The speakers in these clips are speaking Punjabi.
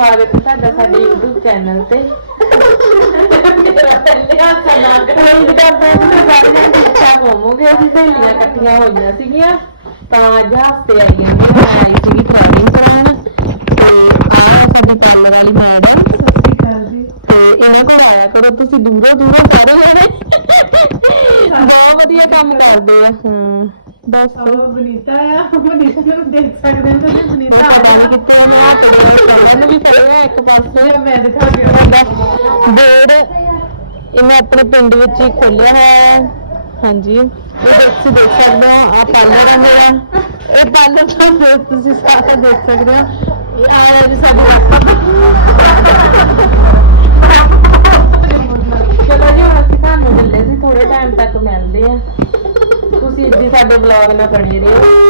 ਸਵਾਗਤ ਹੈ ਤੁਹਾਡਾ ਸਾਡੇ YouTube ਚੈਨਲ ਤੇ। ਮੇਰਾ ਪਹਿਲੇ ਹੱਥ ਨਾ ਉਮੀਦ ਕਰਦੇ ਹਾਂ ਸਾਰੇ ਜਣੇ ਠੀਕ ਹੋਵੋਗੇ, ਅਸੀਂ ਸਹੇਲੀਆਂ ਇਕੱਠੀਆਂ ਹੋਈਆਂ ਸੀਗੀਆਂ। ਤਾਂ ਅੱਜ ਹਫ਼ਤੇ ਆਈਆਂ ਨੇ ਮੈਂ ਆਈ ਸੀਗੀ ਥ੍ਰੈਡਿੰਗ ਕਰਾਉਣ। ਤੇ ਆਹ ਸਾਡੇ ਪਾਰਲਰ ਵਾਲੀ ਮੈਡਮ ਤੇ ਇਹਨਾਂ ਕੋਲ ਆਇਆ ਕਰੋ, ਤੁਸੀਂ ਦੂਰੋਂ ਦੂਰੋਂ ਸਾਰੇ ਜਣੇ। ਬਹੁਤ ਵਧੀਆ ਕੰਮ ਕਰਦੇ ਆ। ਬਸ ਬਨੀਤਾ ਆ? ਬਨੀਤਾ ਨੂੰ ਦੇਖ ਸਕਦੇ ਹੋ ਤੁਸੀਂ ਬਨੀਤਾ ਪਤਾ ਨਹੀਂ ਕਿੱਥੇ ਉਹਨੇ ਹੱਥ ਦੇ ਕੰਨਾਂ ਨੂੰ ਵੀ ਫੜਿਆ ਇੱਕ ਪਾਸੇ। ਮੈਂ ਦਿਖਾ ਕੇ ਬੋਰਡ ਇਹ ਮੈਂ ਆਪਣੇ ਪਿੰਡ ਵਿੱਚ ਹੀ ਖੋਲਿਆ ਹੋਇਆ ਹੈ। ਹਾਂਜੀ ਇਹ ਤੁਸੀਂ ਦੇਖ ਸਕਦੇ ਹੋ ਆ ਪਾਰਲਰ ਹੈ ਮੇਰਾ। ਇਹ ਪਾਰਲਰ ਤੋਂ ਤੁਸੀਂ ਸਾਰੇ ਦੇਖ ਸਕਦੇ ਹੋ। ਇਹ ਆ ਜੀ ਸਾਡੀ ਸਾਡੇ ਵਲੌਗ ਨਾਲ ਬਣੇ ਰਹੋ।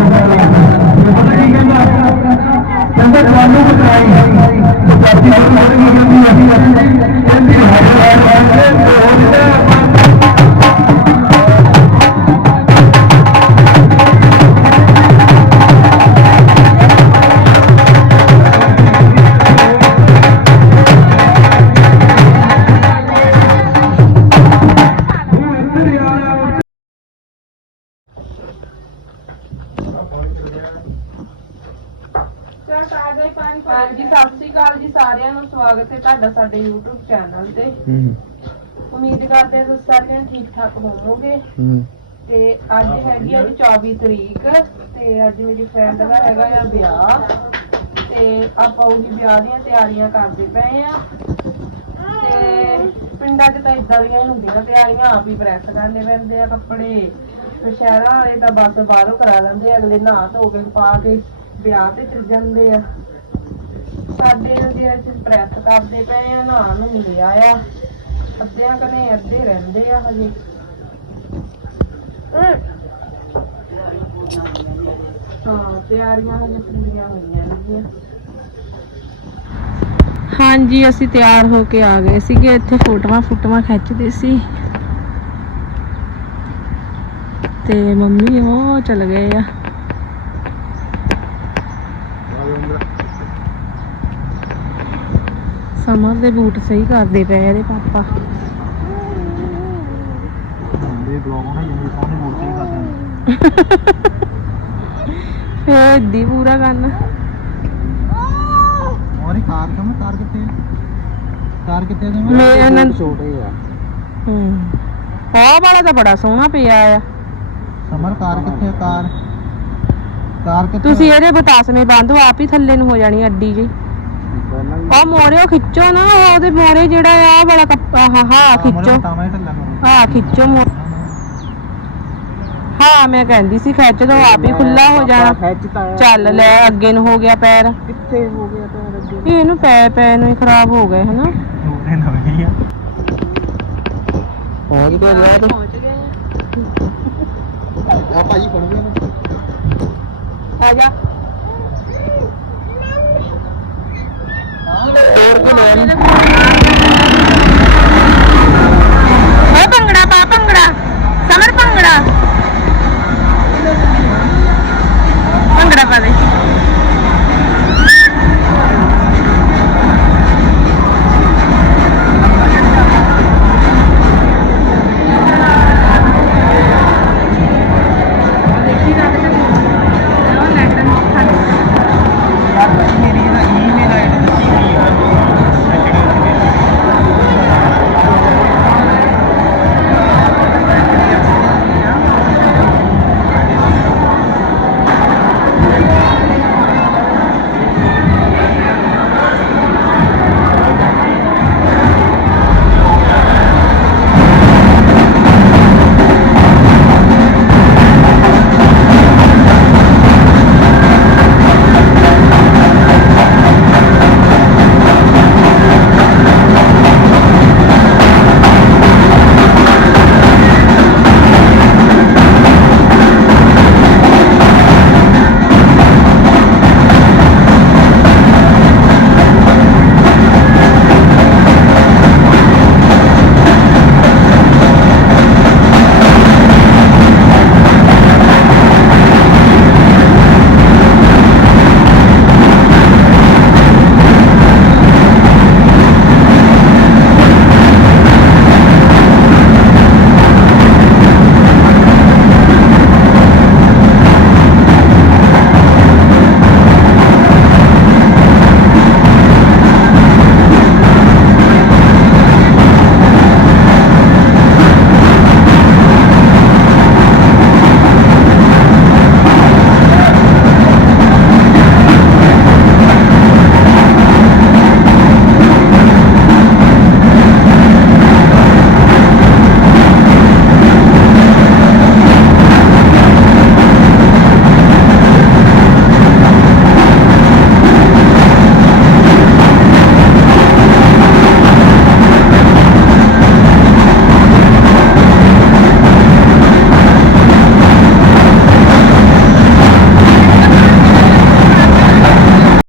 ਸਾਰਿਆਂ ਨੂੰ ਸਵਾਗਤ ਹੈ ਤੁਹਾਡਾ ਸਾਡੇ YouTube ਚੈਨਲ ਤੇ। ਉਮੀਦ ਕਰਦੇ ਹਾਂ ਤੁਸੀਂ ਸਾਰੇ ਜਣੇ ਠੀਕ ਠਾਕ ਹੋਵੋਗੇ ਤੇ ਅੱਜ ਹੈਗੀ ਆ ਜੀ 24 ਤਰੀਕ ਤੇ ਅੱਜ ਮੇਰੀ ਫਰੈਂਡ ਦਾ ਹੈਗਾ ਆ ਵਿਆਹ। ਤੇ ਆਪਾਂ ਉਹੀ ਵਿਆਹ ਦੀਆਂ ਤਿਆਰੀਆਂ ਕਰਦੇ ਪਏ ਆ। ਤੇ ਪਿੰਡਾਂ 'ਚ ਤਾਂ ਇਦਾਂ ਦੀਆਂ ਹੀ ਹੁੰਦੀਆਂ ਤਿਆਰੀਆਂ ਆਪ ਹੀ ਪ੍ਰੈਸ ਕਰਨੇ ਪੈਂਦੇ ਆ ਕੱਪੜੇ। ਤੇ ਸ਼ਹਿਰਾਂ ਵਾਲੇ ਤਾਂ ਬਸ ਬਾਹਰੋਂ ਕਰਾ ਲੈਂਦੇ ਆ, ਅਗਲੇ ਨਹਾ ਧੋ ਕੇ ਪਾ ਕੇ ਵਿਆਹ ਤੇ ਚੱਲ ਜਾਂਦੇ ਆ। ਸਾਡੇ ਜਿਹੜੇ ਅਸੀਂ ਪ੍ਰੈਸ ਕਰਦੇ ਪਏ ਆ ਨਹਾਉਣ ਨੂੰ ਮਿਲਿਆ ਆ ਅੱਧਿਆਂ ਕਨੇ ਅੱਧੇ ਰਹਿੰਦੇ ਆ ਹਜੇ। ਹਾਂ। ਤਿਆਰੀਆਂ ਹਜੇ ਪੂਰੀਆਂ ਹੋਈਆਂ ਨਹੀਂ ਹਾਂਜੀ, ਅਸੀਂ ਤਿਆਰ ਹੋ ਕੇ ਆ ਗਏ ਸੀਗੇ। ਇੱਥੇ ਫੋਟੋਆਂ ਫੋਟੋਆਂ ਖਿੱਚਦੇ ਸੀ। ਤੇ ਮੰਮੀ ਉਹ ਚਲ ਗਏ ਆ। ਸਮਰ ਦੇ ਬੂਟ ਸਹੀ ਕਰਦੇ ਪਏ ਇਹਦੇ ਪਾਪਾ। ਫੇਰ ਏਡੀ ਪੂਰਾ ਕਰਨ। ਕਾਰ ਕਮ ਕਾਰ ਕਿੱਥੇ ਕਾਰ ਕਿੱਥੇ ਦੇ ਮੈਂ ਇਹਨਾਂ ਛੋਟੇ ਆ। ਹੂੰ। ਆਹ ਵਾਲਾ ਤਾਂ ਬੜਾ ਸੋਹਣਾ ਪਿਆ ਆ। ਸਮਰ ਕਾਰ ਕਿੱਥੇ? ਕਾਰ। ਕਾਰ ਕਿੱਥੇ ਤੁਸੀਂ ਇਹਦੇ ਬਤਾਸਵੇਂ ਬੰਦੋ ਆਪ ਹੀ ਥੱਲੇ ਨੂੰ ਹੋ ਜਾਣੀ ਅੱਡੀ ਜੀ ਉਹ ਮੋਰਿਓ ਖਿੱਚੋ ਨਾ ਉਹਦੇ ਮੋਰੇ ਜਿਹੜਾ ਆ ਉਹ ਵਾਲਾ ਕੱਪ- ਆਹ ਹਾਂ ਖਿੱਚੋ। ਹੀ ਹਾਂ ਖਿੱਚੋ ਮੋ ਹਾਂ ਮੈਂ ਕਹਿੰਦੀ ਸੀ ਖਿੱਚ ਦੋ ਆਪ ਹੀ ਖੁੱਲਾ ਹੋ ਜਾਣਾ। ਚੱਲ ਲੈ ਅੱਗੇ ਨੂੰ ਹੋ ਗਿਆ ਪੈਰ। ਕਿੱਥੇ ਹੋ ਗਿਆ ਤਾਂ ਅੱਗੇ ਇਹਨੂੰ ਪੈ ਪੈ ਨੂੰ ਹੀ ਖਰਾਬ ਹੋ ਗਏ ਹਨਾ? ਆ ਪਹੁੰਚ ਗਏ ਯਾਰ। ਪਹੁੰਚ ਗਏ। ਆ ਭਾਜੀ ਫੜ ਲਿਆ ਆ ਜਾ। പേർക്ക് ലോൺ